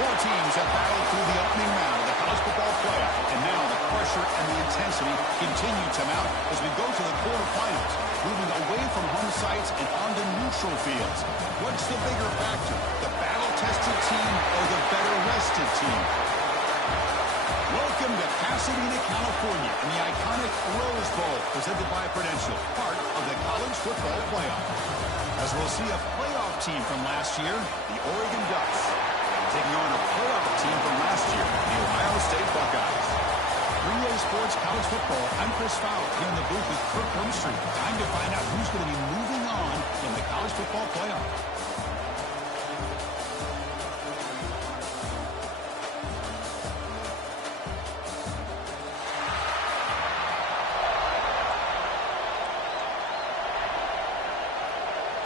Four teams have battled through the opening round of the college football playoff, and now the pressure and the intensity continue to mount as we go to the quarterfinals, moving away from home sites and onto neutral fields. What's the bigger factor, the battle-tested team or the better-rested team? Welcome to Pasadena, California, in the iconic Rose Bowl, presented by Prudential, part of the college football playoff. As we'll see a playoff team from last year, the Oregon Ducks, taking on a playoff team from last year, the Ohio State Buckeyes. 3A Sports College Football, I'm Chris Fowler, here in the booth with Kirk Wormstreet. Time to find out who's going to be moving on in the college football playoff.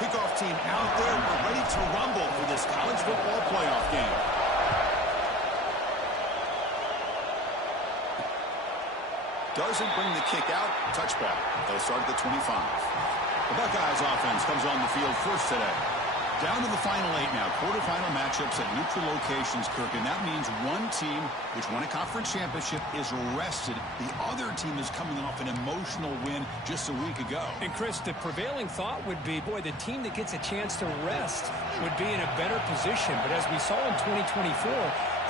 Kickoff team out there. We're ready to rumble for this college football playoff game. Doesn't bring the kick out. Touchback. They'll start at the 25. The Buckeyes offense comes on the field first today. Down to the final 8 now. Quarterfinal matchups at neutral locations, Kirk. And that means one team, which won a conference championship, is rested. The other team is coming off an emotional win just a week ago. And, Chris, the prevailing thought would be, boy, the team that gets a chance to rest would be in a better position. But as we saw in 2024,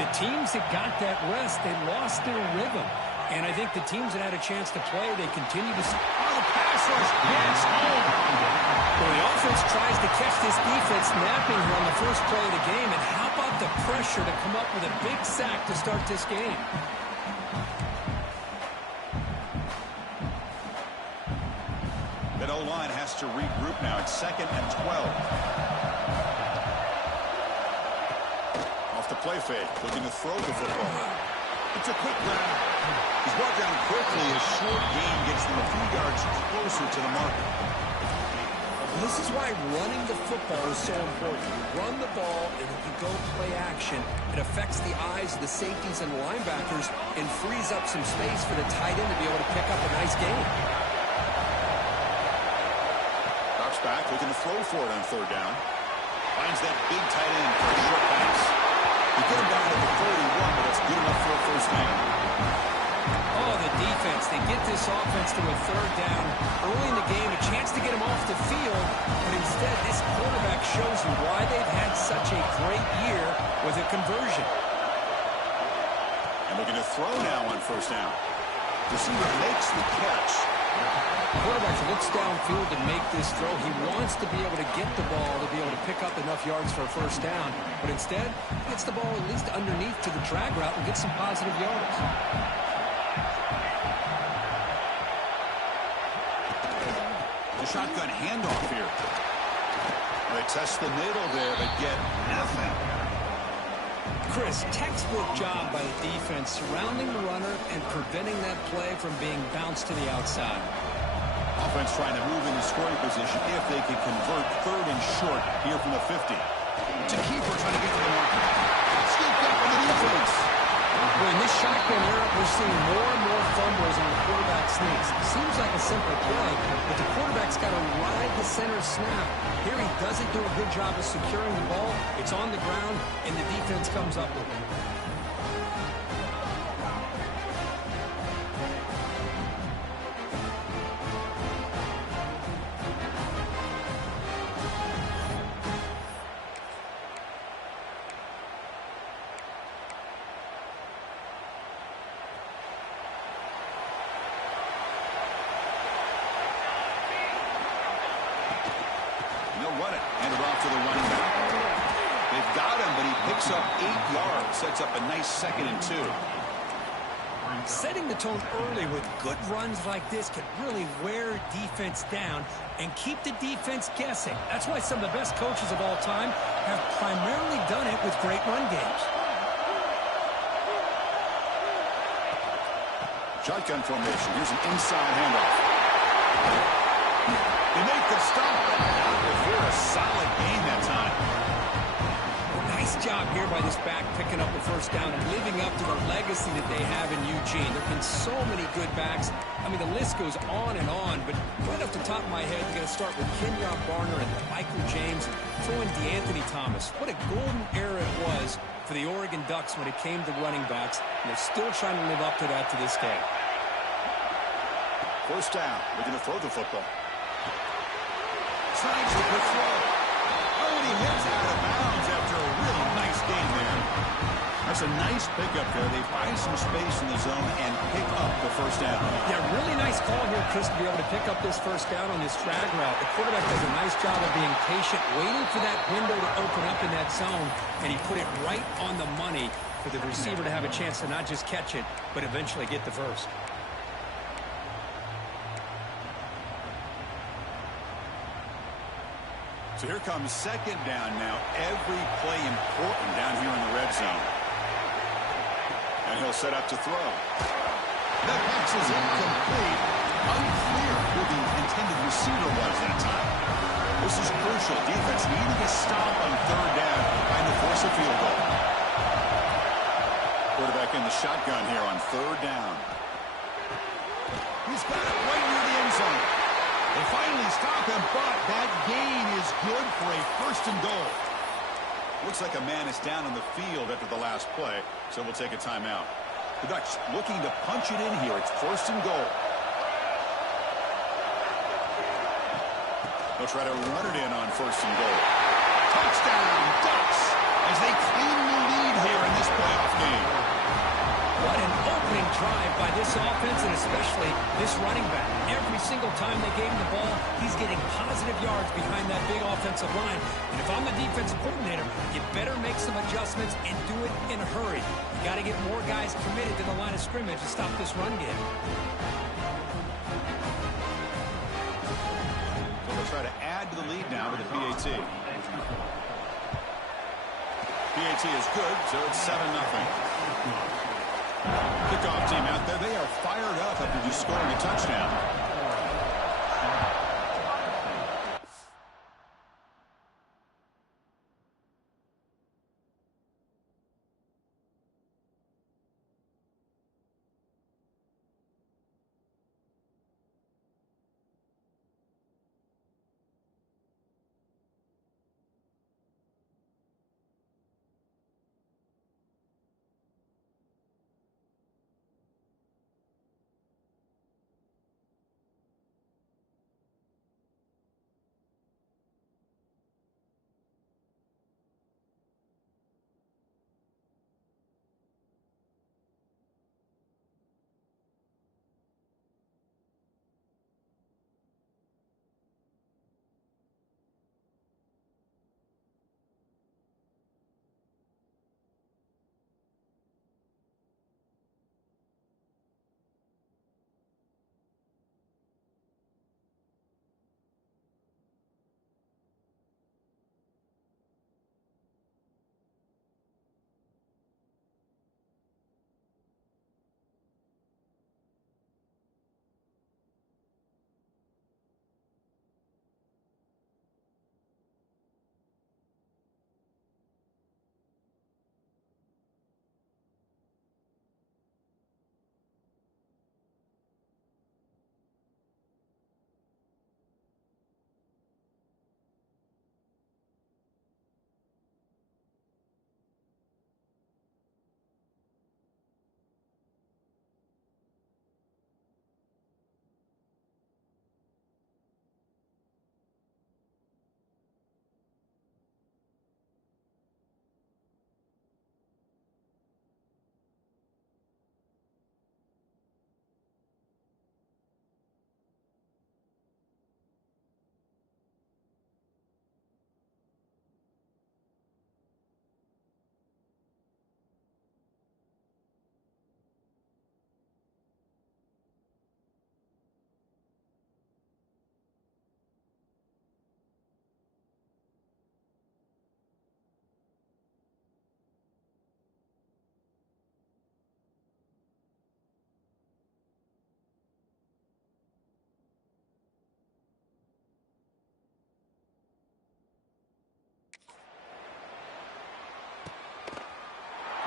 the teams that got that rest, they lost their rhythm. And I think the teams that had a chance to play, they continue to... Oh, the pass rush. Yes, Well, the offense tries to catch this defense napping here on the first play of the game. And how about the pressure to come up with a big sack to start this game? That O-line has to regroup now. It's 2nd and 12. Off the play fake, looking to throw the football. It's a quick grab. He's brought down quickly. A short gain gets them a few yards closer to the marker. This is why running the football is so important. You run the ball, and if you go play action, it affects the eyes of the safeties and linebackers and frees up some space for the tight end to be able to pick up a nice gain. Drops back, looking to throw for it on 3rd down. Finds that big tight end for a short pass. He get him down to the 31, but it's good enough for a first down. Oh, the defense. They get this offense to a 3rd down early in the game, a chance to get him off the field, but instead this quarterback shows you why they've had such a great year with a conversion. And looking to throw now on 1st down. Receiver makes the catch. Quarterback looks downfield to make this throw. He wants to be able to get the ball to be able to pick up enough yards for a first down, but instead gets the ball at least underneath to the drag route and gets some positive yards. The shotgun handoff here. They test the middle there, but get nothing. Chris, textbook job by the defense surrounding the runner and preventing that play from being bounced to the outside. Offense trying to move into scoring position if they can convert 3rd and short here from the 50. It's a keeper trying to get to the mark. Scooped up on the defense. Boy, in this shotgun era, we're seeing more and more fumbles on the quarterback sneaks. Seems like a simple play, but the quarterback's got to ride the center snap. Here he doesn't do a good job of securing the ball. It's on the ground, and the defense comes up with it. Sets up a nice 2nd and 2. Setting the tone early with good runs like this can really wear defense down and keep the defense guessing. That's why some of the best coaches of all time have primarily done it with great run games. Shotgun formation. Here's an inside handoff. They make the stop, but not before a solid gain that time. Nice job here by this back picking up the first down and living up to the legacy that they have in Eugene. There have been so many good backs. I mean, the list goes on and on, but right off the top of my head, you're going to start with Kenyon Barner and Michael James and throw in DeAnthony Thomas. What a golden era it was for the Oregon Ducks when it came to running backs, and they're still trying to live up to that to this day. First down, looking to throw the football. Tries to the throw. Oh, and he hits out of bounds after a really nice gain there. That's a nice pickup there. They buy some space in the zone and pick up the first down. Yeah, really nice call here, Chris, to be able to pick up this first down on this drag route. The quarterback does a nice job of being patient, waiting for that window to open up in that zone, and he put it right on the money for the receiver to have a chance to not just catch it, but eventually get the first. So here comes second down now. Every play important down here in the red zone. And he'll set up to throw. The pass is incomplete. Unclear who the intended receiver was that time. This is crucial. Defense needing a stop on third down, trying to force a field goal. Quarterback in the shotgun here on third down. He's got it right near the end zone. They finally stop him, but that gain is good for a first and goal. Looks like a man is down on the field after the last play, so we'll take a timeout. The Ducks looking to punch it in here. It's first and goal. They'll try to run it in on first and goal. Touchdown, Ducks, as they claim the lead here in this playoff game. What an opening drive by this offense, and especially this running back. Every single time they gave him the ball, he's getting positive yards behind that big offensive line. And if I'm the defensive coordinator, you better make some adjustments and do it in a hurry. You got to get more guys committed to the line of scrimmage to stop this run game. So they'll try to add to the lead now with the PAT. PAT is good, so it's 7-0. Kickoff team out there. They are fired up after just scoring a touchdown.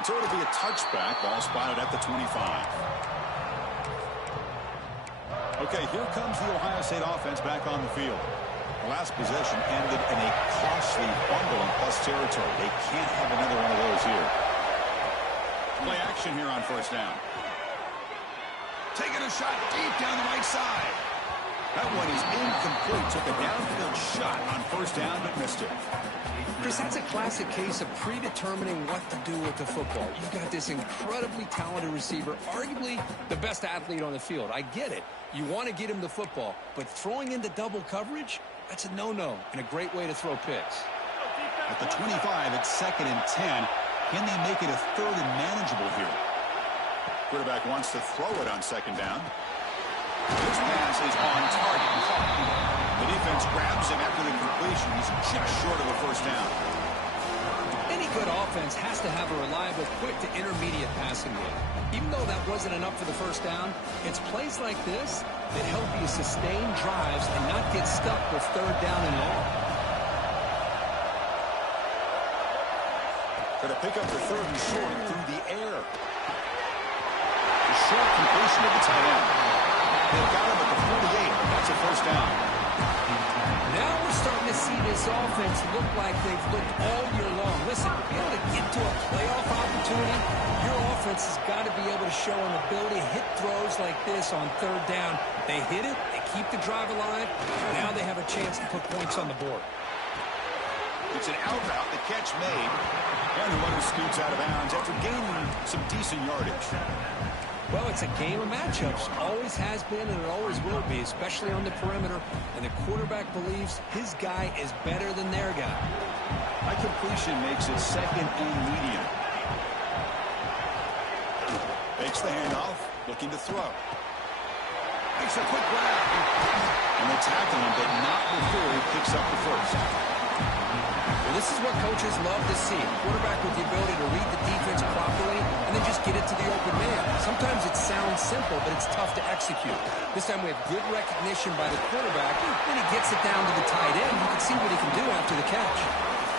So it'll be a touchback. Ball spotted at the 25. Okay, here comes the Ohio State offense back on the field. The last possession ended in a costly fumble in plus territory. They can't have another one of those here. Play action here on first down. Taking a shot deep down the right side. That one is incomplete. Took a downfield shot on first down, but missed it. Chris, that's a classic case of predetermining what to do with the football. You've got this incredibly talented receiver, arguably the best athlete on the field. I get it. You want to get him the football, but throwing into double coverage, that's a no-no and a great way to throw picks. At the 25, it's 2nd and 10. Can they make it a 3rd and manageable here? Quarterback wants to throw it on 2nd down. This pass is on target. The defense grabs him after the completion. He's just short of a first down. Any good offense has to have a reliable, quick to intermediate passing game. Even though that wasn't enough for the first down, it's plays like this that help you sustain drives and not get stuck with 3rd down and long. Going to pick up the 3rd and short through the air. The short completion of the tight end. They've got him at the 48. That's a first down. Now we're starting to see this offense look like they've looked all year long. Listen, to be able to get to a playoff opportunity, your offense has got to be able to show an ability to hit throws like this on 3rd down. They hit it, they keep the drive alive, now they have a chance to put points on the board. It's an out route, the catch made, and the runner scoots out of bounds after gaining some decent yardage. Well, it's a game of matchups. Always has been and it always will be, especially on the perimeter. And the quarterback believes his guy is better than their guy. High completion makes it 2nd and medium. Makes the handoff, looking to throw. Makes a quick grab. And they tackle him, but not before he picks up the first. Well, this is what coaches love to see. A quarterback with the ability to read the defense properly and then just get it to the open man. Sometimes it sounds simple, but it's tough to execute. This time we have good recognition by the quarterback. When he gets it down to the tight end, you can see what he can do after the catch.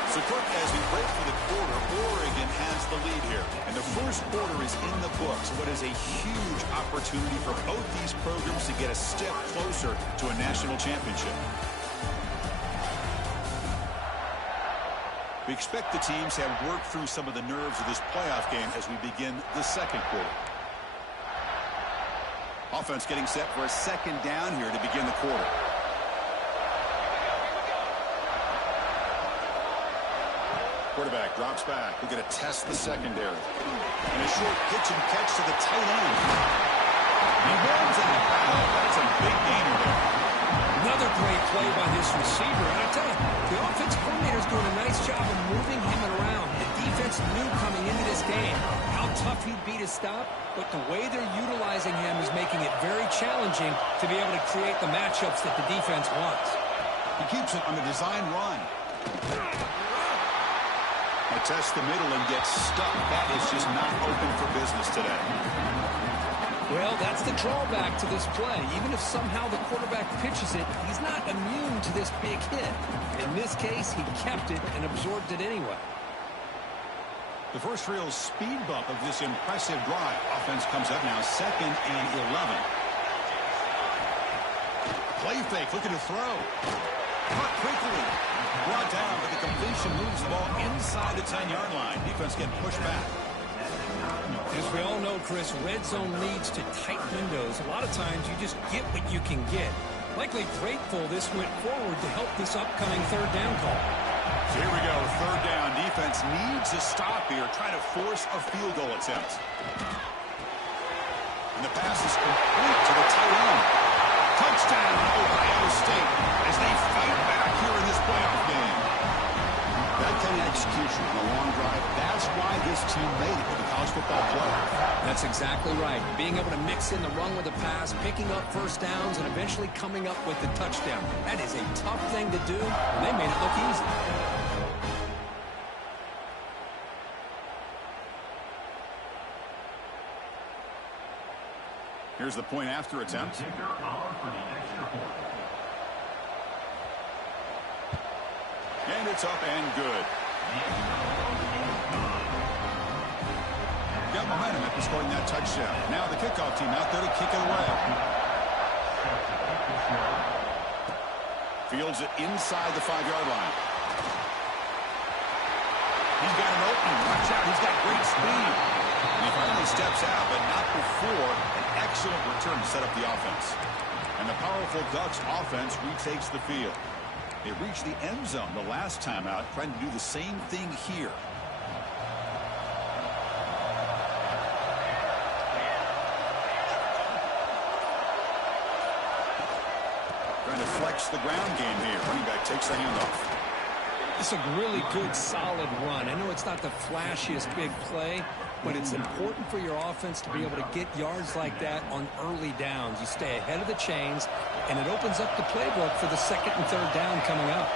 So, Cook, as we break for the quarter, Oregon has the lead here. And the first quarter is in the books. What is a huge opportunity for both these programs to get a step closer to a national championship. We expect the teams to have worked through some of the nerves of this playoff game as we begin the second quarter. Offense getting set for a 2nd down here to begin the quarter. Quarterback drops back. We're going to test the secondary. And a short pitch and catch to the tight end. He runs that battle. That's a big gainer there. Another great play by this receiver. And I tell you, the offense coordinator is doing a nice job of moving him around. The defense knew coming into this game how tough he'd be to stop, but the way they're utilizing him is making it very challenging to be able to create the matchups that the defense wants. He keeps it on the design run. They test the middle and gets stuck. That is just not open for business today. Well, that's the drawback to this play. Even if somehow the quarterback pitches it, he's not immune to this big hit. In this case, he kept it and absorbed it anyway. The first real speed bump of this impressive drive. Offense comes up now 2nd and 11. Play fake, looking to throw. Caught quickly. Brought down, but the completion moves the ball inside the 10-yard line. Defense getting pushed back. As we all know, Chris, red zone leads to tight windows. A lot of times you just get what you can get. Likely grateful this went forward to help this upcoming 3rd down call. So here we go, 3rd down. Defense needs a stop here, trying to force a field goal attempt. And the pass is complete to the tight end. Touchdown, Ohio State, as they fight back here in this playoff game. That kind of execution on a long drive, that's why this team made it to the college football playoff. That's exactly right. Being able to mix in the run with the pass, picking up first downs, and eventually coming up with the touchdown. That is a tough thing to do, and they made it look easy. Here's the point after attempt. And it's up and good. Got momentum after scoring that touchdown. Now the kickoff team out there to kick it away. Fields it inside the 5-yard line. He's got an opening. Watch out. He's got great speed. And he finally steps out, but not before an excellent return to set up the offense. And the powerful Ducks offense retakes the field. They reached the end zone the last time out, trying to do the same thing here. Trying to flex the ground game here. Running back takes the handoff. It's a really good, solid run. I know it's not the flashiest big play, but it's important for your offense to be able to get yards like that on early downs. You stay ahead of the chains, and it opens up the playbook for the second and third down coming up.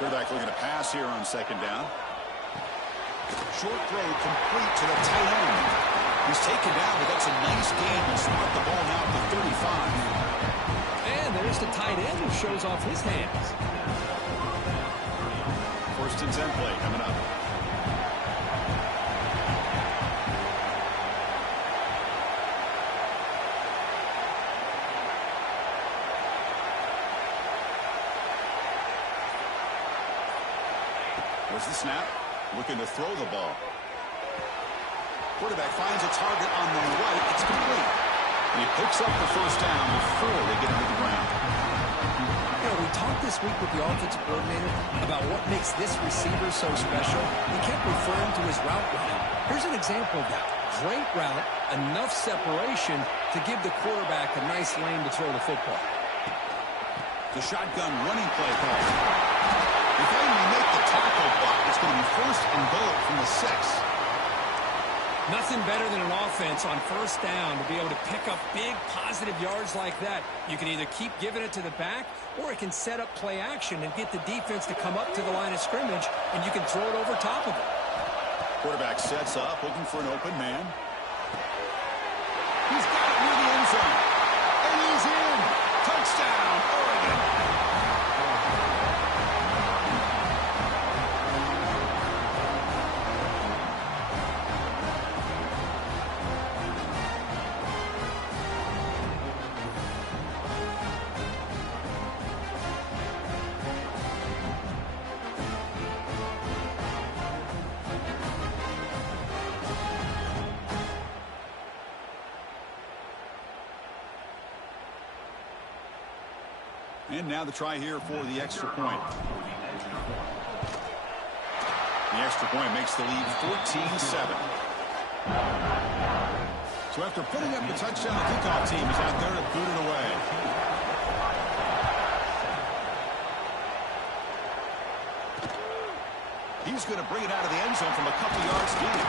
Quarterback looking to pass here on second down. Short throw complete to the tight end. He's taken down, but that's a nice gain. He'll start the ball now at the 35. And there's the tight end who shows off his hands. First and 10 play coming up. Where's the snap? Looking to throw the ball. Quarterback finds a target on the right. It's complete. And he picks up the first down before they get into the ground. You know, we talked this week with the offensive coordinator about what makes this receiver so special. He kept referring to his route running. Here's an example of that. Great route, enough separation to give the quarterback a nice lane to throw the football. The shotgun running play call. If they only make the tackle, but it's going to be first and goal from the 6. Nothing better than an offense on first down to be able to pick up big positive yards like that. You can either keep giving it to the back, or it can set up play action and get the defense to come up to the line of scrimmage, and you can throw it over top of it. Quarterback sets up, looking for an open man. He's got it near the end zone. And he's in. Touchdown, Oregon. And now the try here for the extra point. The extra point makes the lead 14-7. So after putting up the touchdown, the kickoff team is out there to boot it away. He's going to bring it out of the end zone from a couple yards deep.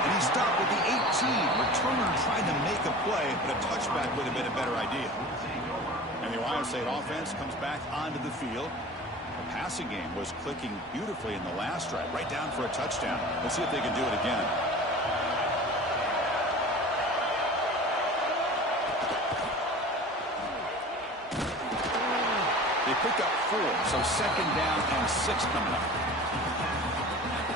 And he stopped with the 18. Returner trying to make a play, but a touchback would have been a better idea. And the Ohio State offense comes back onto the field. The passing game was clicking beautifully in the last drive, right down for a touchdown. Let's see if they can do it again. They pick up 4, so second down and 6 coming up.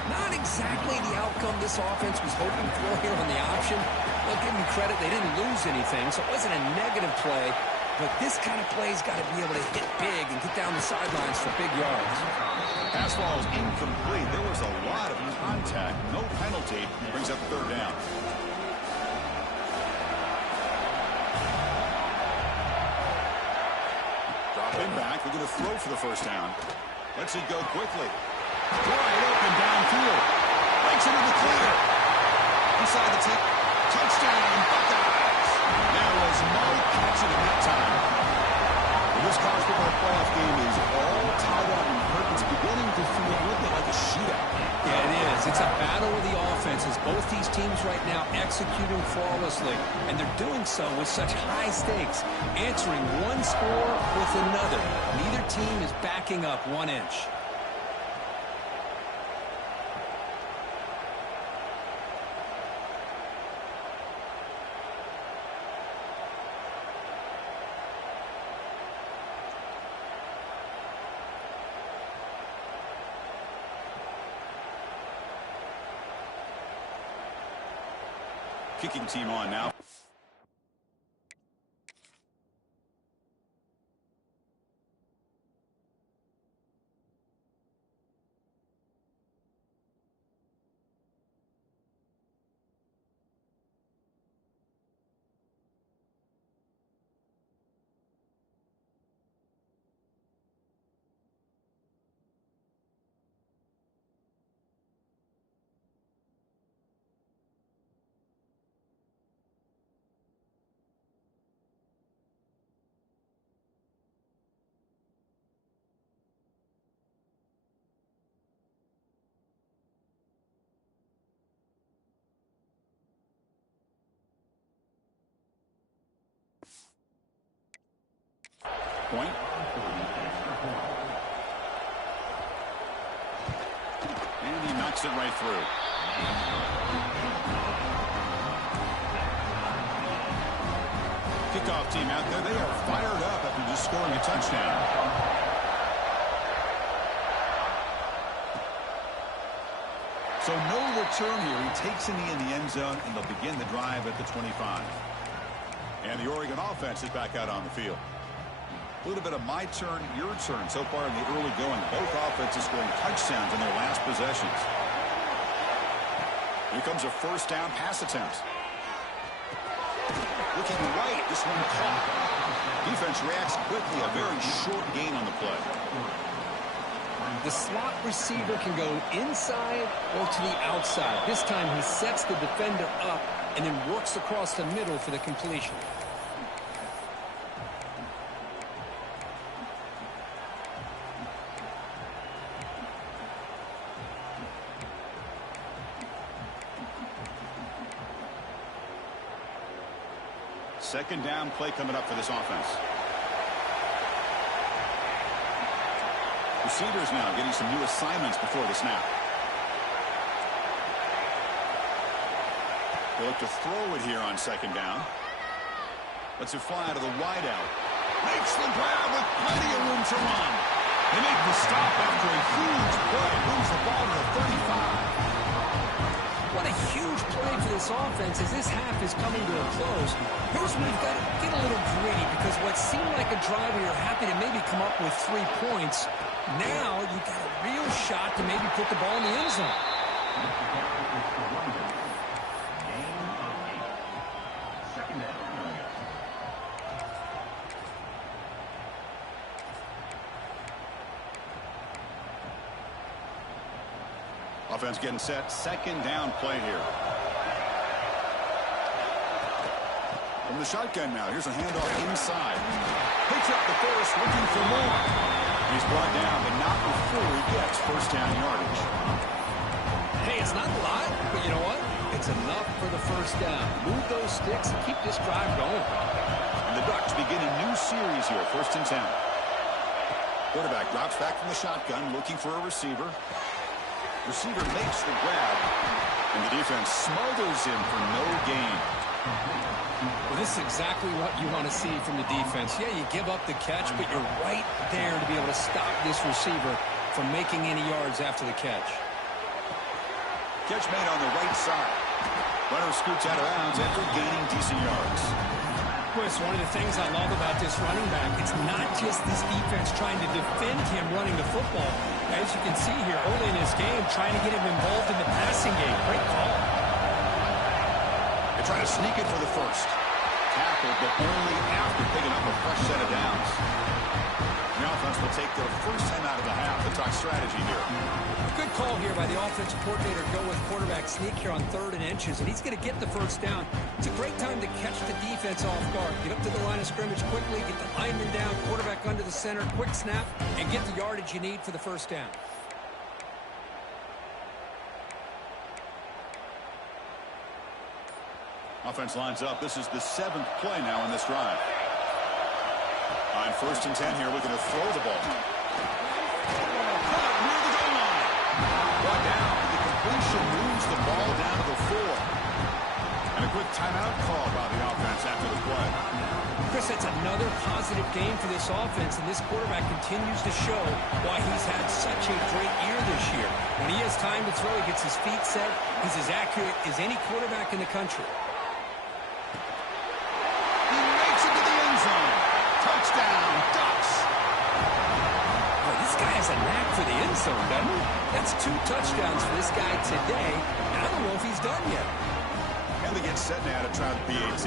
Not exactly the outcome this offense was hoping for here on the option. I'll give them credit. They didn't lose anything, so it wasn't a negative play. But this kind of play's got to be able to hit big and get down the sidelines for big yards. Pass ball is incomplete. There was a lot of contact. No penalty. Brings up third down. Dropping back. We're going to throw for the first down. Lets it go quickly. Wide open downfield. Breaks into the clear. Inside the tip. Touchdown, Buckeyes. There was no catching in that time. This college football playoff game is all tied up, and it's beginning to feel a little bit like a shootout. Yeah, it is. It's a battle of the offenses. Both these teams right now executing flawlessly, and they're doing so with such high stakes, answering one score with another. Neither team is backing up 1 inch. kicking team on now. Point. And he knocks it right through. Kickoff team out there. They are fired up after just scoring a touchdown. So no return here. He takes in the end zone, and they'll begin the drive at the 25. And the Oregon offense is back out on the field. A little bit of my turn, your turn so far in the early going. Both offenses scoring touchdowns in their last possessions. Here comes a first down pass attempt. Looking right, this one caught. Defense reacts quickly, a very short gain on the play. The slot receiver can go inside or to the outside. This time he sets the defender up and then works across the middle for the completion. Second down play coming up for this offense. Receivers now getting some new assignments before the snap. They look to throw it here on second down. Lets it fly out of the wideout. Makes the grab with plenty of room to run. They make the stop after a huge play. Moves the ball to the 35. What a huge play for this offense as this half is coming to a close. Here's where you've got to get a little gritty because what seemed like a drive where you're happy to maybe come up with 3 points, now you've got a real shot to maybe put the ball in the end zone. Offense getting set. Second down play here. From the shotgun now. Here's a handoff inside. Picks up the first, looking for more. He's brought down, but not before he gets first down yardage. Hey, it's not a lot, but you know what? It's enough for the first down. Move those sticks and keep this drive going. And the Ducks begin a new series here. First and 10. Quarterback drops back from the shotgun, looking for a receiver. Receiver makes the grab, and the defense smothers him for no gain. Well, this is exactly what you want to see from the defense. Yeah, you give up the catch, but you're right there to be able to stop this receiver from making any yards after the catch. Catch made on the right side. Runner scoots out of bounds after gaining decent yards. Chris, one of the things I love about this running back, it's not just this defense trying to defend him running the football. As you can see here early in this game, trying to get him involved in the passing game. Great call. They try to sneak it for the first. Tackled, but only after picking up a fresh set of downs. The offense will take their first time out of the half to talk strategy here. Good call here by the offensive coordinator. Go with quarterback sneak here on 3rd and inches, and he's going to get the first down. It's a great time to catch the defense off guard. Get up to the line of scrimmage quickly, get the lineman down, quarterback under the center, quick snap, and get the yardage you need for the first down. Offense lines up. This is the 7th play now in this drive. On 1st and 10 here, looking to throw the ball. Caught near the goal line. Brought down. The completion moves the ball down to the 4. And a quick timeout call by the offense after the play. Chris, that's another positive game for this offense, and this quarterback continues to show why he's had such a great year this year. When he has time to throw, he gets his feet set. He's as accurate as any quarterback in the country. so, doesn't it? That's 2 touchdowns for this guy today, and I don't know if he's done yet. And they get set now to try the PAT.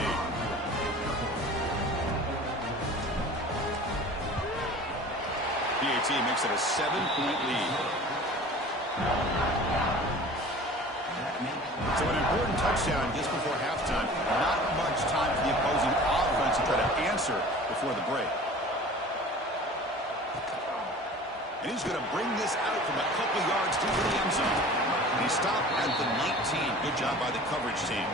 PAT makes it a 7-point lead. So an important touchdown just before halftime. Not much time for the opposing offense to try to answer before the break. And he's going to bring this out from a couple yards deep in the end zone. And he stopped at the 19. Good job by the coverage team.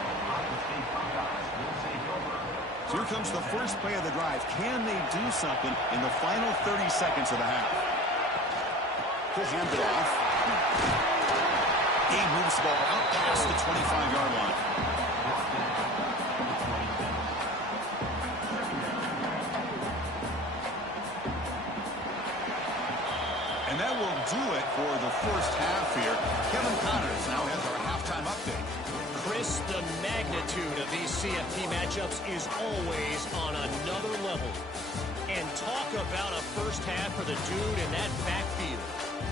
So here comes the first play of the drive. Can they do something in the final 30 seconds of the half? He'll hand it off. He moves the ball out past the 25-yard line. And that will do it for the first half here. Kevin Connors now has our halftime update. Chris, the magnitude of these CFP matchups is always on another level. And talk about a first half for the dude in that backfield.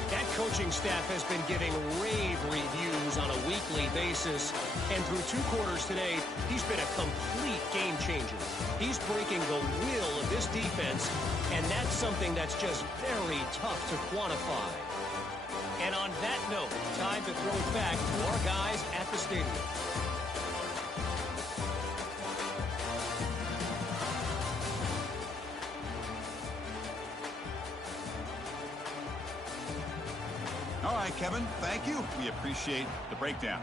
That coaching staff has been giving rave reviews on a weekly basis. And through 2 quarters today, he's been a complete game changer. He's breaking the will of this defense, and that's something that's just very tough to quantify. And on that note, time to throw it back to our guys at the stadium. All right, Kevin, thank you. We appreciate the breakdown.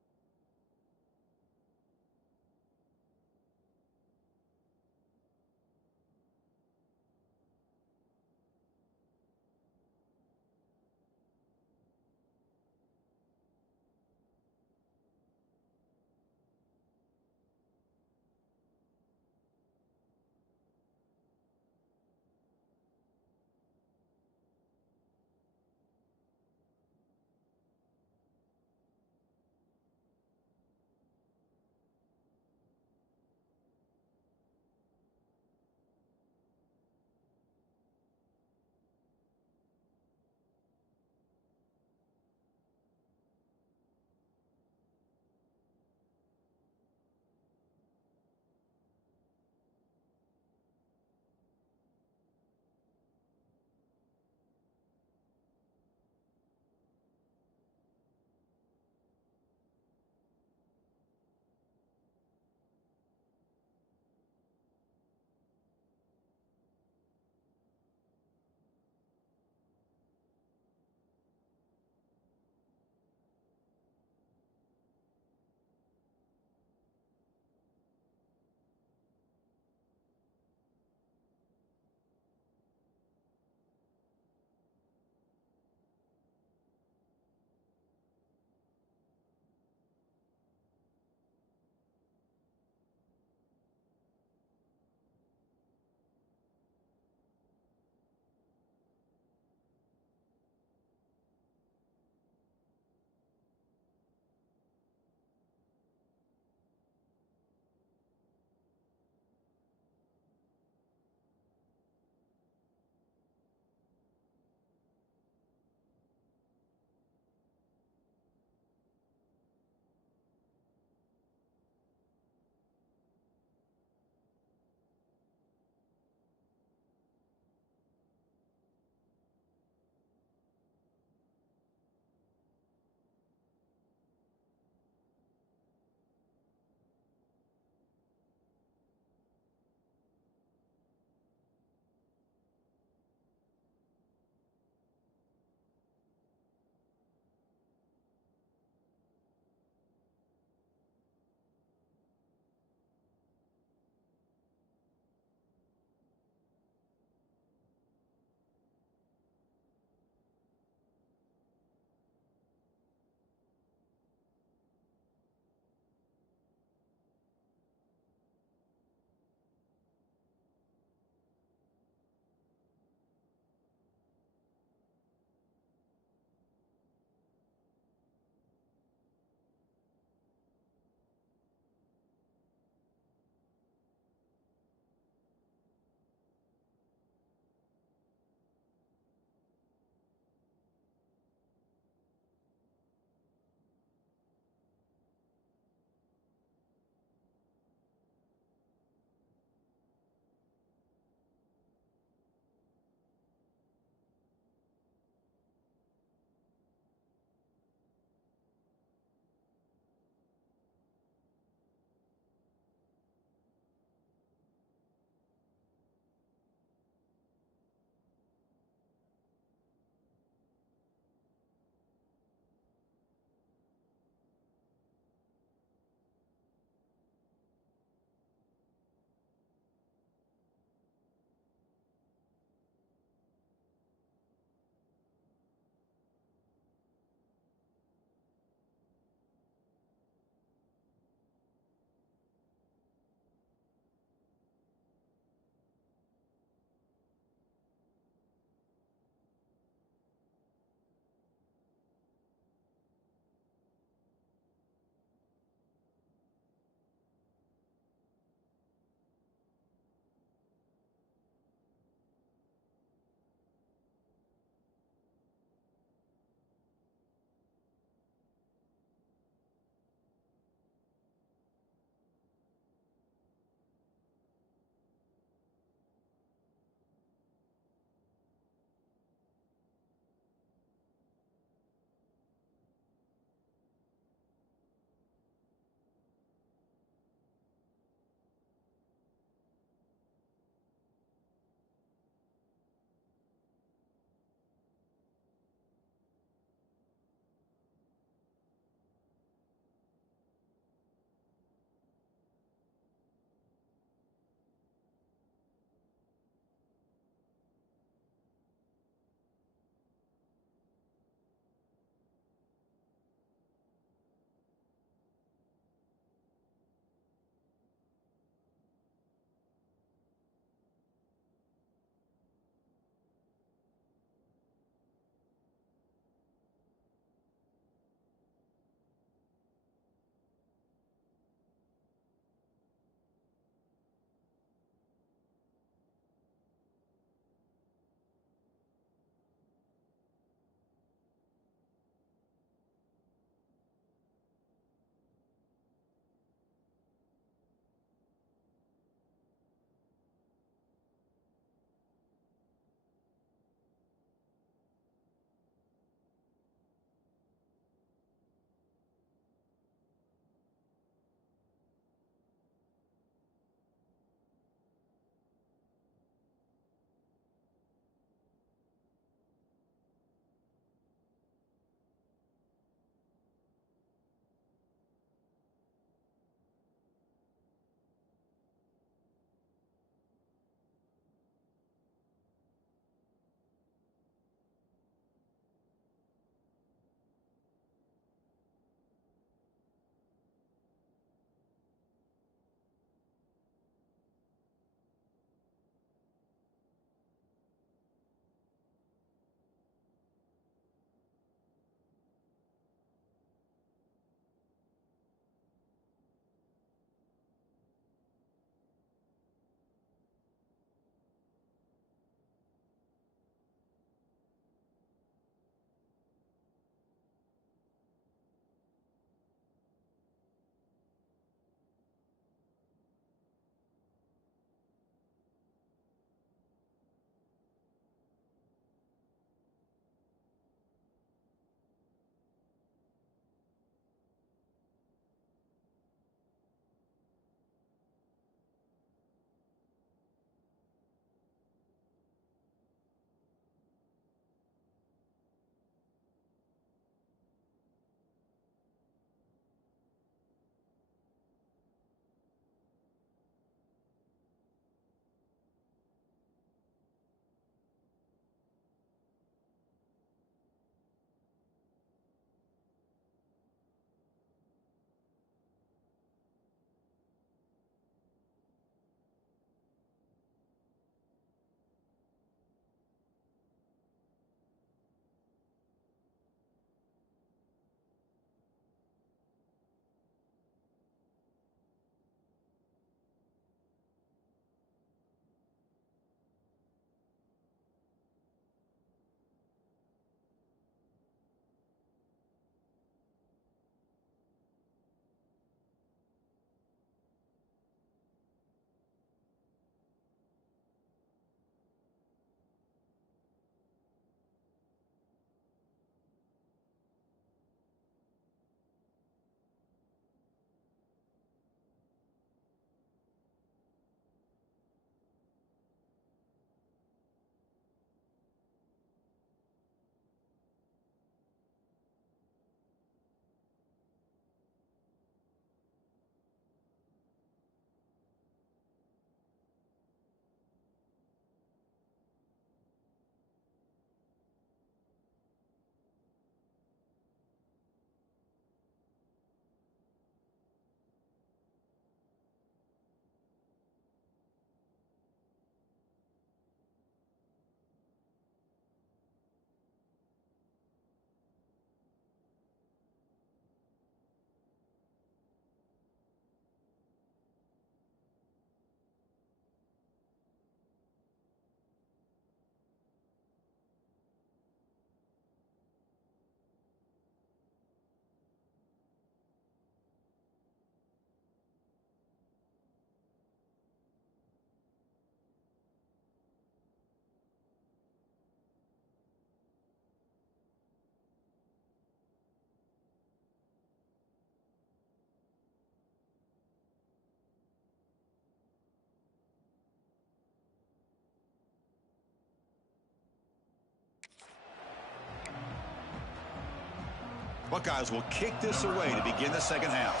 Buckeyes will kick this away to begin the second half.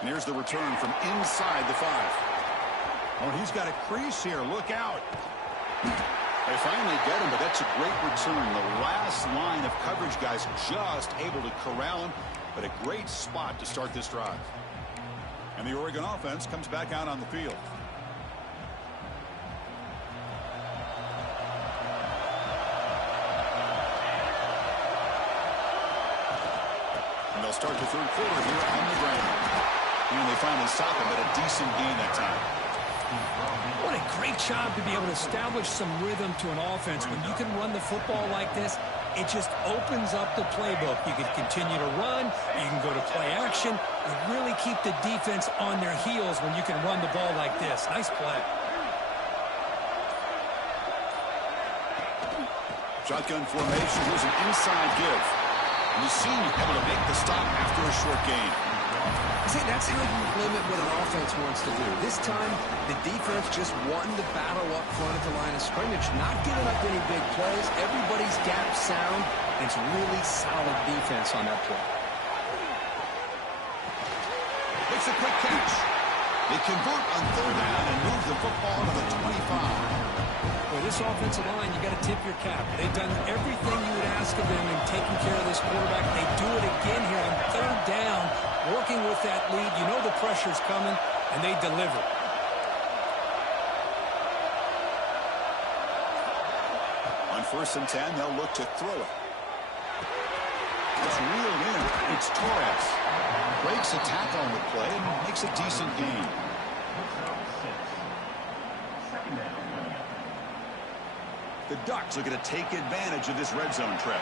And here's the return from inside the 5. Oh, he's got a crease here. Look out. They finally get him, but that's a great return. The last line of coverage guys just able to corral him, but a great spot to start this drive. And the Oregon offense comes back out on the field. And they'll start the third quarter here on the ground. And they finally stop him, but a decent gain that time. What a great job to be able to establish some rhythm to an offense. When you can run the football like this, it just opens up the playbook. You can continue to run. You can go to play action. You really keep the defense on their heels when you can run the ball like this. Nice play. Shotgun formation. Here's an inside give. And you see him able to make the stop after a short gain. See, that's how you limit what an offense wants to do. This time, the defense just won the battle up front at the line of scrimmage, not giving up any big plays. Everybody's gap sound. It's really solid defense on that play. It's a quick catch. They convert on third down and move the football to the 25. Boy, this offensive line, you got to tip your cap. They've done everything you would ask of them in taking care of this quarterback. They do it again here on third down, working with that lead. You know the pressure's coming, and they deliver. On 1st and 10, they'll look to throw it. It's reeled in. It's Torres. Breaks a tackle on the play and makes a decent gain. The Ducks are going to take advantage of this red zone trip.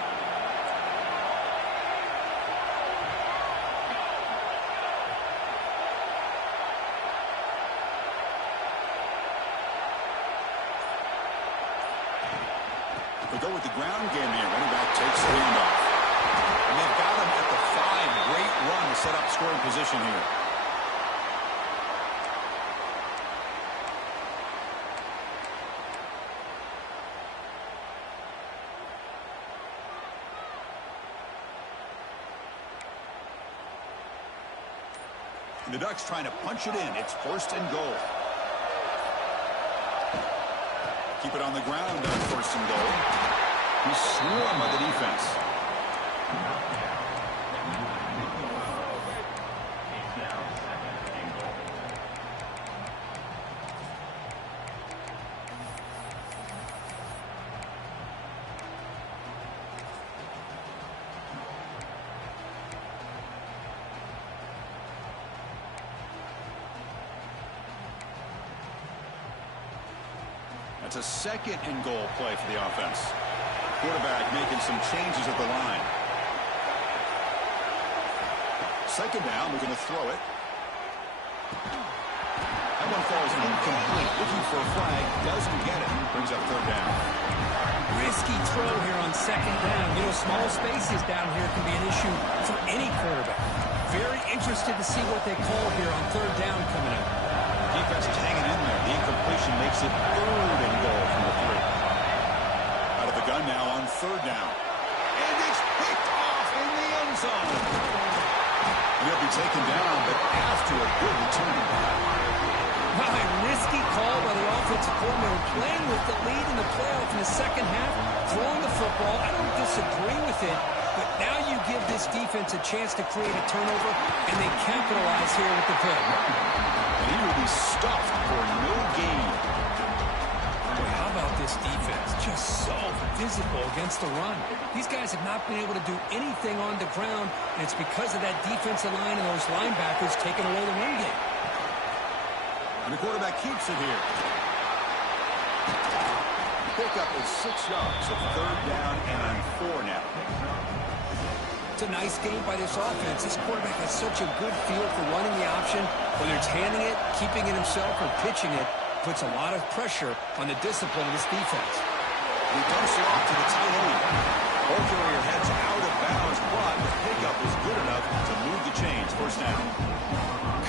They go with the ground game here. Running back takes the handoff. And they've got him at the 5. Great run to set up scoring position here. And the Ducks trying to punch it in. It's 1st and goal. Keep it on the ground on 1st and goal. He's swarmed by the defense. That's a 2nd and goal play for the offense. Quarterback making some changes at the line. 2nd down, we're going to throw it. That one falls incomplete. Looking for a flag, doesn't get it. Brings up 3rd down. Risky throw here on 2nd down. You know, small spaces down here can be an issue for any quarterback. Very interested to see what they call here on 3rd down coming up. Defense is hanging in there. The incompletion makes it 3rd and goal from the 3. Out of the gun now on 3rd down. And it's picked off in the end zone. And he'll be taken down, but after a good return. Wow, a risky call by the offensive coordinator, playing with the lead in the playoff in the second half, throwing the football. I don't disagree with it, but now you give this defense a chance to create a turnover, and they capitalize here with the pick. And he will be stuffed for no gain. Boy, how about this defense? Just so physical against the run. These guys have not been able to do anything on the ground, and it's because of that defensive line and those linebackers taking away the run game. And the quarterback keeps it here. Pickup is 6 yards, so 3rd down and 4 now. It's a nice game by this offense. This quarterback has such a good feel for running the option. Whether it's handing it, keeping it himself, or pitching it, puts a lot of pressure on the discipline of this defense. He dumps it off to the tight end. Ball carrier heads out of bounds, but the pickup is good enough to move the chains. 1st down.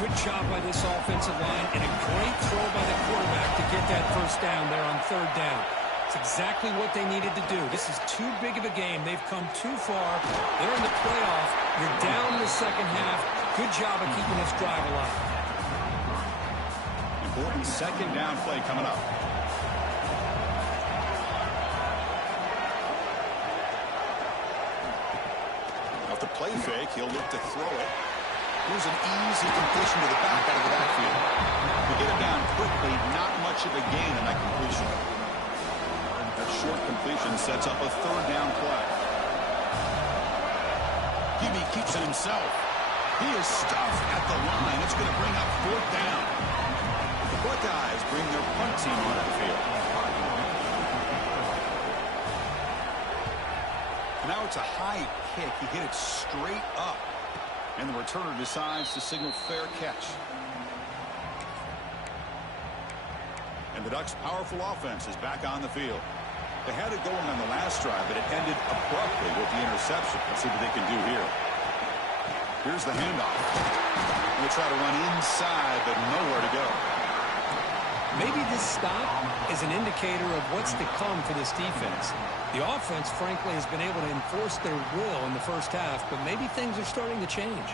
Good job by this offensive line, and a great throw by the quarterback to get that 1st down there on 3rd down. It's exactly what they needed to do. This is too big of a game. They've come too far. They're in the playoff. You're down in the second half. Good job of keeping this drive alive. Important second down play coming up. Off the play fake, he'll look to throw it. Here's an easy completion to the back out of the backfield. We get it down quickly, not much of a gain in that completion. That short completion sets up a third down play. QB keeps it himself. He is stuffed at the line. It's going to bring up fourth down. The Buckeyes bring their punt team onto the field. Now it's a high kick. He hit it straight up. And the returner decides to signal fair catch. And the Ducks' powerful offense is back on the field. They had it going on the last drive, but it ended abruptly with the interception. Let's see what they can do here. Here's the handoff. They'll try to run inside, but nowhere to go. Maybe this stop is an indicator of what's to come for this defense. The offense, frankly, has been able to enforce their will in the first half, but maybe things are starting to change.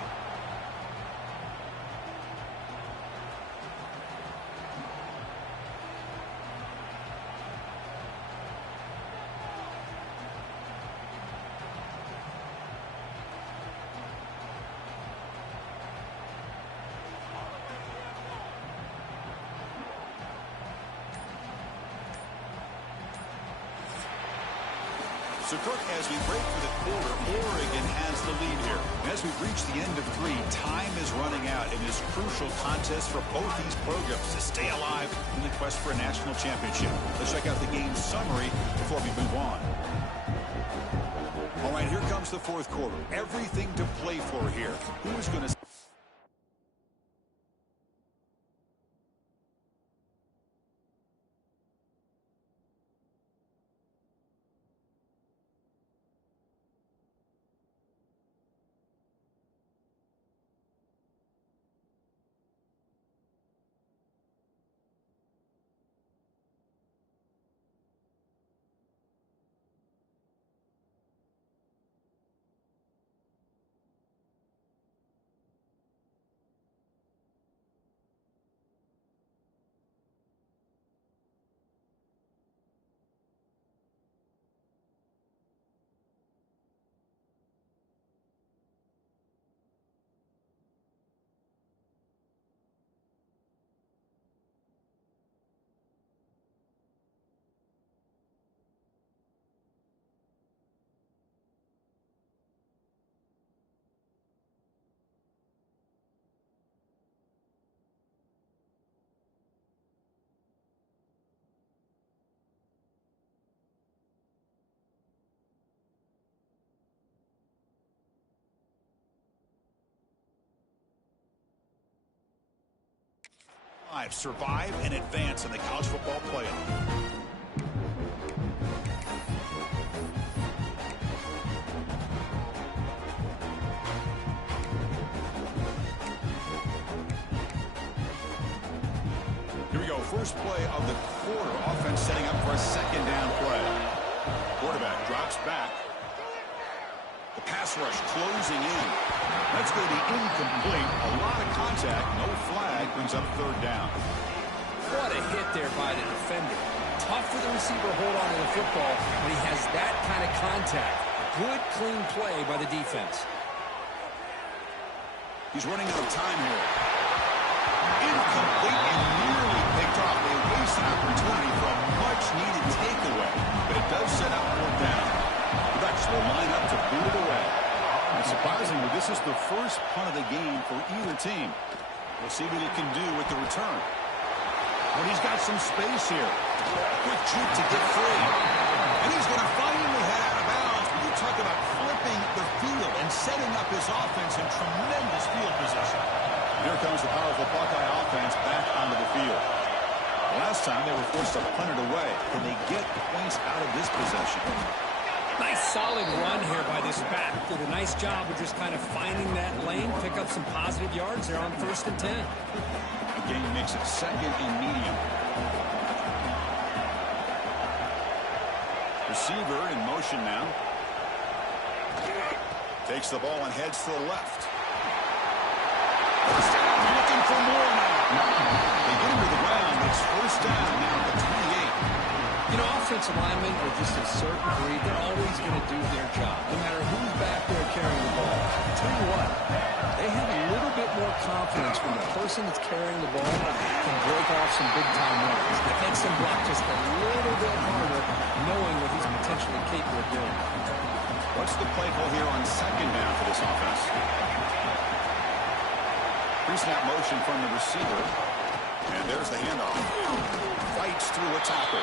So, Kirk, as we break for the quarter, Oregon has the lead here. And as we've reached the end of 3, time is running out in this crucial contest for both these programs to stay alive in the quest for a national championship. Let's check out the game summary before we move on. All right, here comes the fourth quarter. Everything to play for here. Who is going to... survive and advance in the college football playoff. Here we go. First play of the quarter. Offense setting up for a second down play. Quarterback drops back. The pass rush closing in. That's going to be incomplete. A lot of contact. No flag. Brings up third down. What a hit there by the defender. Tough for the receiver to hold on to the football when he has that kind of contact. Good, clean play by the defense. He's running out of time here. Incomplete and nearly picked off. They waste an opportunity for a much-needed takeaway. But it does set up fourth down. The Ducks will line up to boot it away. And surprisingly, this is the first punt of the game for either team. We'll see what he can do with the return. But he's got some space here. Quick juke to get free. And he's going to finally head out of bounds. But you talk about flipping the field and setting up his offense in tremendous field position. Here comes the powerful Buckeye offense back onto the field. Last time they were forced to punt it away. Can they get points out of this possession? Nice solid run here by this back. Did a nice job of just kind of finding that lane, pick up some positive yards there on 1st and 10. The game makes it second and medium. Receiver in motion now. Takes the ball and heads to the left. First down, looking for more now. They get him to the ground. It's first down now at the 28. You know, offensive linemen are just a certain breed. They're always going to do their job, no matter who's back there carrying the ball. I'll tell you what, they have a little bit more confidence when the person that's carrying the ball can break off some big-time runs. That makes them block just a little bit harder, knowing what he's potentially capable of doing. What's the play call here on second down for this offense? Pre-snap motion from the receiver. And there's the handoff. Fights through a tackle.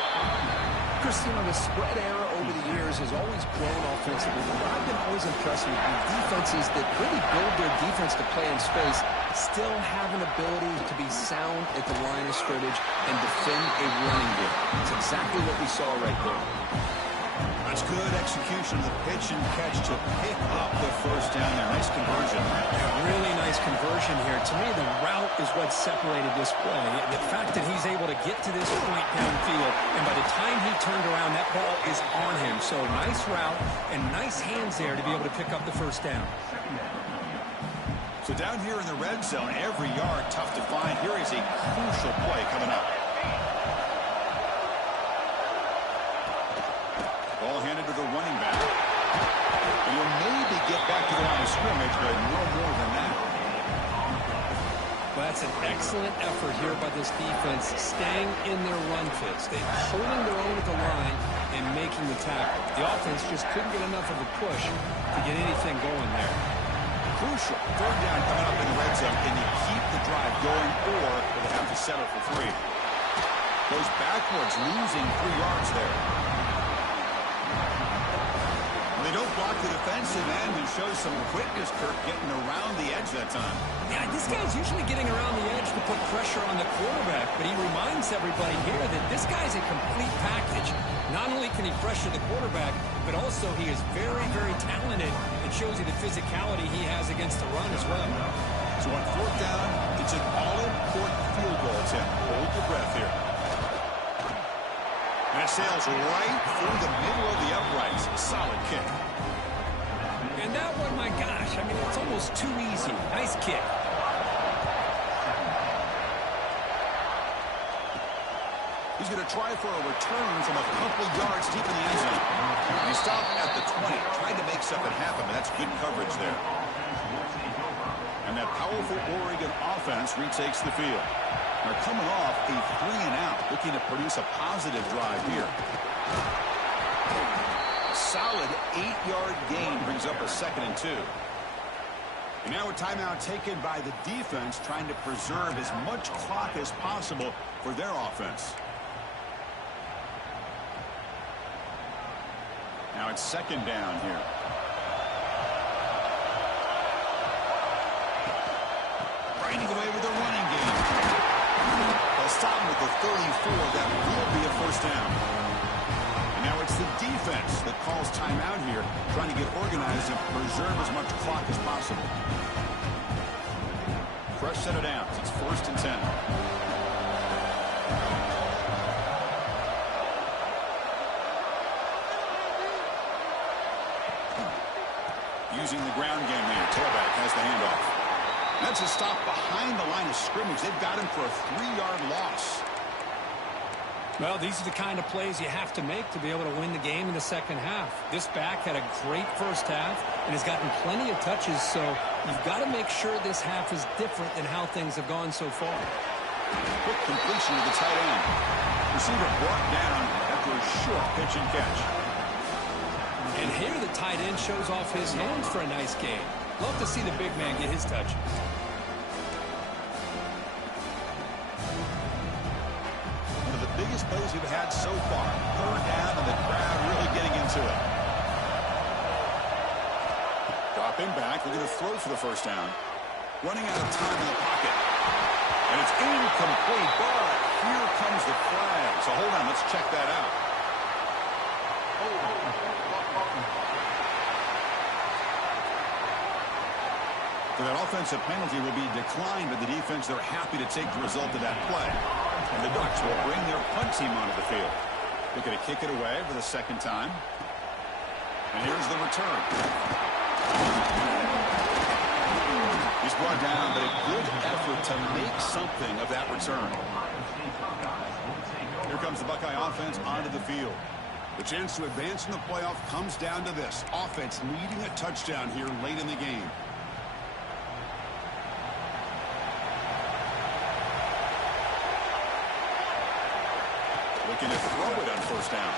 Chris, you know, the spread era over the years has always grown offensively. But I've been always impressed with defenses that really build their defense to play in space, still have an ability to be sound at the line of scrimmage and defend a running game. It's exactly what we saw right there. That's good execution of the pitch and catch to pick up the first down there. Nice conversion. Yeah, really nice conversion here. To me, the route is what separated this play. The fact that he's able to get to this point downfield, and by the time he turned around, that ball is on him. So nice route and nice hands there to be able to pick up the first down. So down here in the red zone, every yard tough to find. Here is a crucial play coming up. Ball handed to the running back. And will maybe get back to the line of scrimmage, but no more than that. Well, that's an excellent effort here by this defense, staying in their run fits. They're holding their own at the line and making the tackle. The offense just couldn't get enough of a push to get anything going there. Crucial. Third down coming up in the red zone. Can you keep the drive going, or will they have to settle for 3? Goes backwards, losing 3 yards there. They don't block the defensive end and show some quickness, Kirk, getting around the edge that time. Yeah, this guy's usually getting around the edge to put pressure on the quarterback, but he reminds everybody here that this guy's a complete package. Not only can he pressure the quarterback, but also he is very, very talented and shows you the physicality he has against the run as well. So on fourth down, it's an all-important field goal attempt. Hold your breath here. And it sails right through the middle of the uprights. Solid kick. And that one, my gosh, I mean, it's almost too easy. Nice kick. He's going to try for a return from a couple yards deep in the end zone. He stopped at the 20, tried to make something happen, but that's good coverage there. And that powerful Oregon offense retakes the field. They're coming off a 3-and-out, looking to produce a positive drive here. A solid 8-yard gain brings up a 2nd and 2. And now a timeout taken by the defense, trying to preserve as much clock as possible for their offense. Now it's 2nd down here. Riding away with a running game. They'll stop him with the 34. That will be a first down. And now it's the defense that calls timeout here, trying to get organized and preserve as much clock as possible. Fresh set of downs. It's 1st and 10. Using the ground game here. Tailback has the handoff. That's a stop behind the line of scrimmage. They've got him for a 3-yard loss. Well, these are the kind of plays you have to make to be able to win the game in the second half. This back had a great first half and has gotten plenty of touches, so you've got to make sure this half is different than how things have gone so far. Quick completion to the tight end. Receiver brought down after a short pitch and catch. And here the tight end shows off his hands for a nice game. Love to see the big man get his touches. One of the biggest plays we've had so far. Third down and the crowd really getting into it. Dropping back, looking to throw for the first down. Running out of time in the pocket. And it's incomplete, but here comes the flag. So hold on, let's check that out. So that offensive penalty will be declined by the defense. They're happy to take the result of that play. And the Ducks will bring their punt team onto the field. Looking to kick it away for the second time. And here's the return. He's brought down, but a good effort to make something of that return. Here comes the Buckeye offense onto the field. The chance to advance in the playoff comes down to this. Offense needing a touchdown here late in the game. Looking to throw it on first down.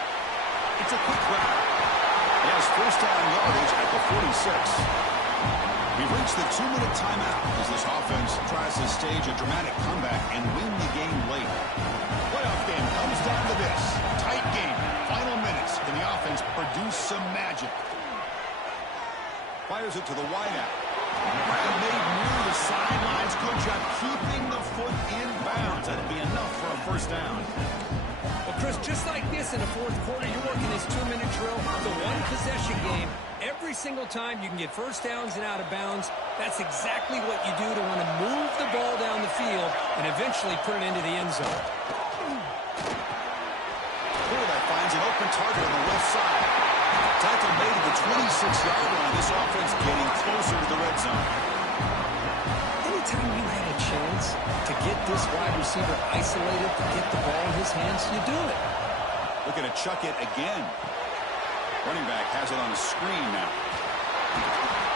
It's a quick grab. He has first down yardage at the 46. We've reached the 2-minute timeout as this offense tries to stage a dramatic comeback and win the game late. Playoff game comes down to this. Tight game. Final minutes. Can the offense produce some magic? Fires it to the wideout. Grab made near the sidelines. Good job keeping the foot in bounds. That'll be enough for a first down. Well, Chris, just like this in the fourth quarter, you're working this 2-minute drill. It's a one-possession game. Every single time you can get first downs and out of bounds, that's exactly what you do to want to move the ball down the field and eventually put it into the end zone. Quarterback finds an open target on the left side. Tackle made at the 26-yard line. This offense getting closer to the red zone. Anytime you had a chance to get this wide receiver isolated, to get the ball in his hands, you do it. Looking to chuck it again. Running back has it on a screen now.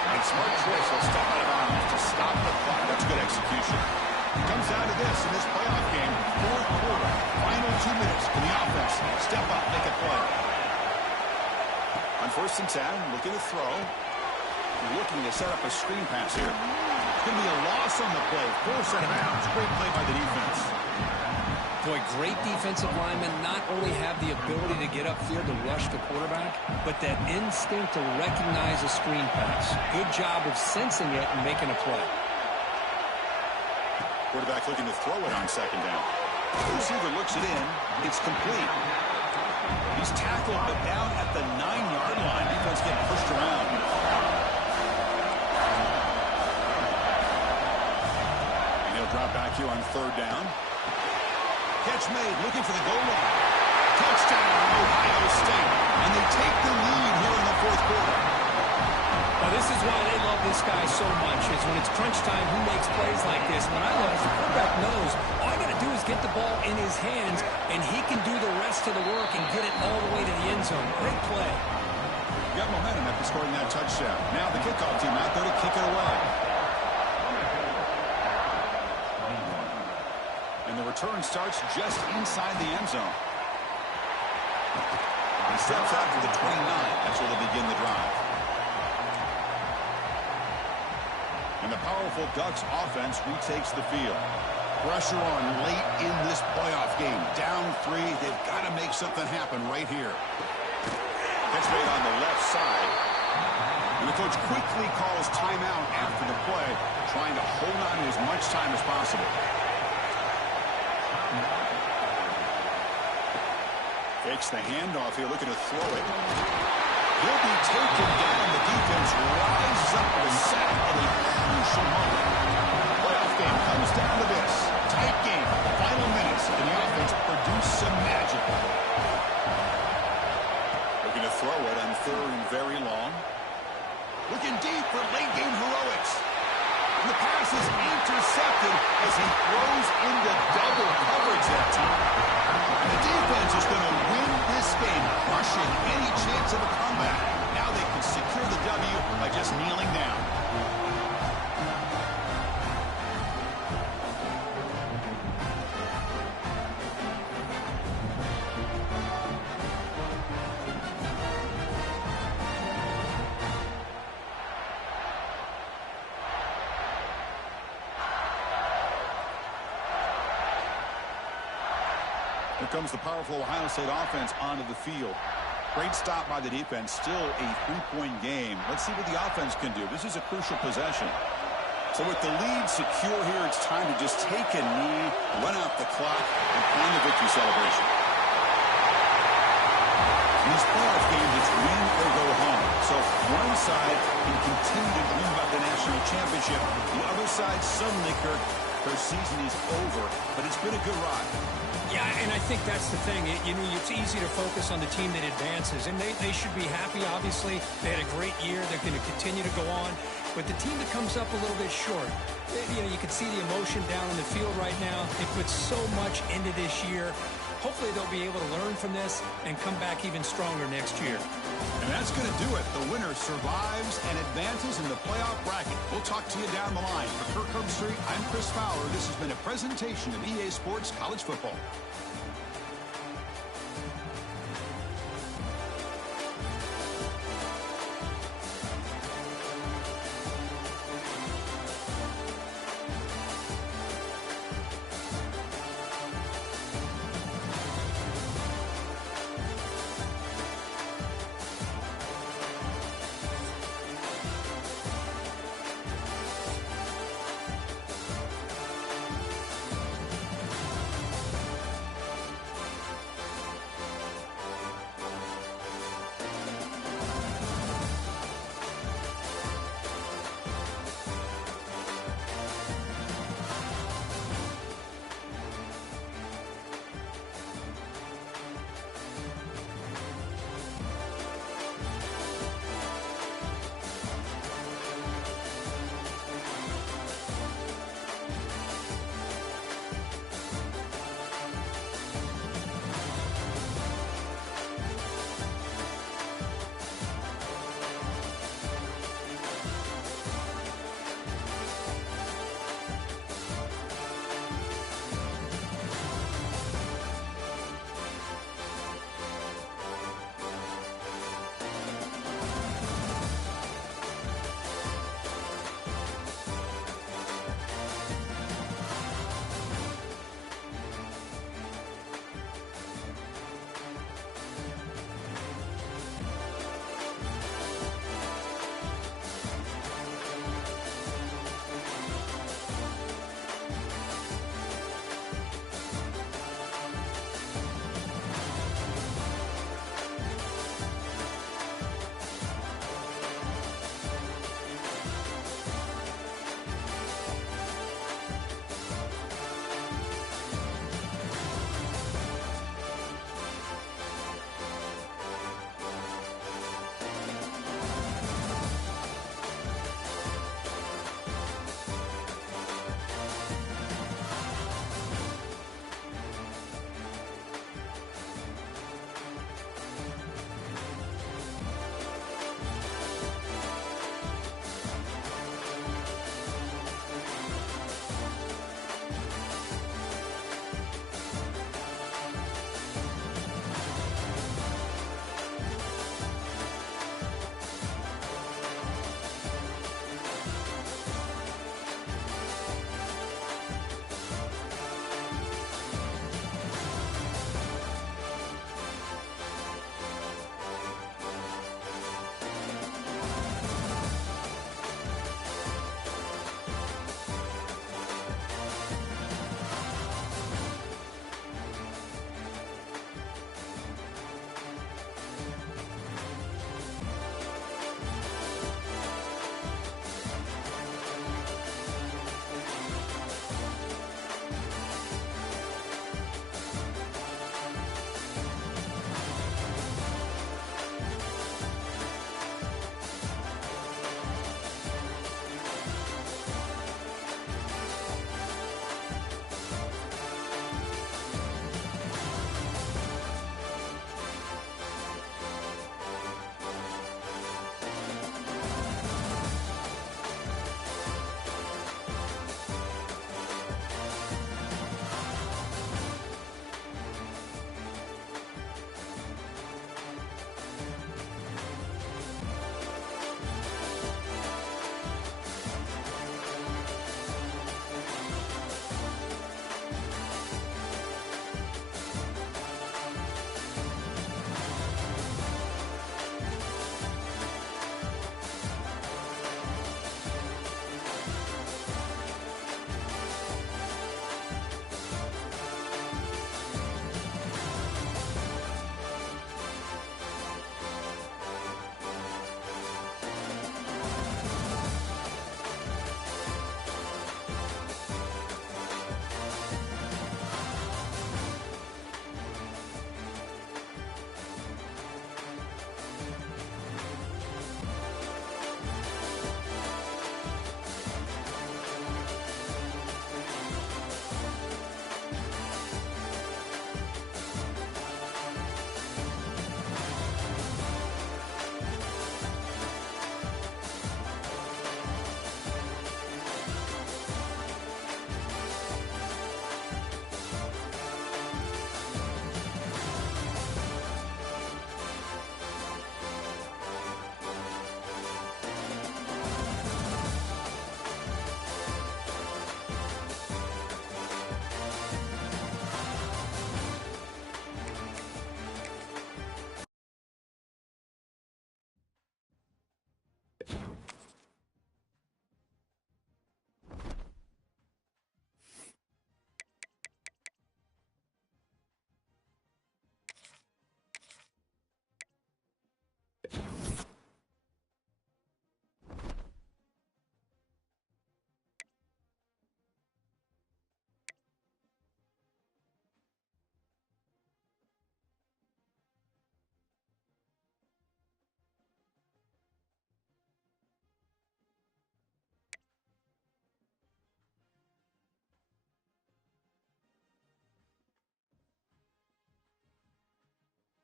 And smart choice. He'll step out of bounds to stop the clock. That's good execution. Comes down to this in this playoff game. Fourth quarter. Final 2 minutes. Can the offense step up, make a play? On first and 10, looking to throw. Looking to set up a screen pass here. It's going to be a loss on the play. Force out of bounds. Great play by the defense. Boy, great defensive linemen not only have the ability to get upfield and rush the quarterback, but that instinct to recognize a screen pass. Good job of sensing it and making a play. Quarterback looking to throw it on second down. The receiver looks it in. It's complete. He's tackled, but down at the 9-yard line. Defense getting pushed around. And he'll drop back here on third down. Catch made, looking for the goal line. Touchdown, Ohio State. And they take the lead here in the fourth quarter. Now, this is why they love this guy so much, is when it's crunch time, he makes plays like this. What I love is the quarterback knows all I got to do is get the ball in his hands, and he can do the rest of the work and get it all the way to the end zone. Great play. Got momentum after scoring that touchdown. Now the kickoff team out there to kick it away. And the return starts just inside the end zone. He steps out to the 29. That's where they'll begin the drive. And the powerful Ducks offense retakes the field. Pressure on late in this playoff game. Down 3. They've got to make something happen right here. Catch made on the left side. And the coach quickly calls timeout after the play, trying to hold on to as much time as possible. Fakes the handoff here, looking to throw it. He'll be taken down. The defense rises up to the sack at a crucial moment. Playoff game comes down to this. Tight game. Final minutes. And the offense produce some magic. Looking to throw it on third and very long. Looking deep for late game heroics. And the pass is intercepted as he throws into double coverage that time. And the defense is going to win this game, crushing any chance of a comeback. Now they can secure the W by just kneeling down. Here comes the powerful Ohio State offense onto the field. Great stop by the defense. Still a 3-point game. Let's see what the offense can do. This is a crucial possession. So with the lead secure here, it's time to just take a knee, run out the clock, and plan the victory celebration. In these playoff games, it's win or go home. So one side can continue to dream about the national championship. The other side suddenly, Kirk, their season is over, but it's been a good ride. Yeah, and I think that's the thing. It's easy to focus on the team that advances, and they should be happy, obviously. They had a great year. They're going to continue to go on. But the team that comes up a little bit short, you can see the emotion down on the field right now. They put so much into this year. Hopefully they'll be able to learn from this and come back even stronger next year. And that's going to do it. The winner survives and advances in the playoff bracket. We'll talk to you down the line. For Kirk Herbstreit, I'm Chris Fowler. This has been a presentation of EA Sports College Football.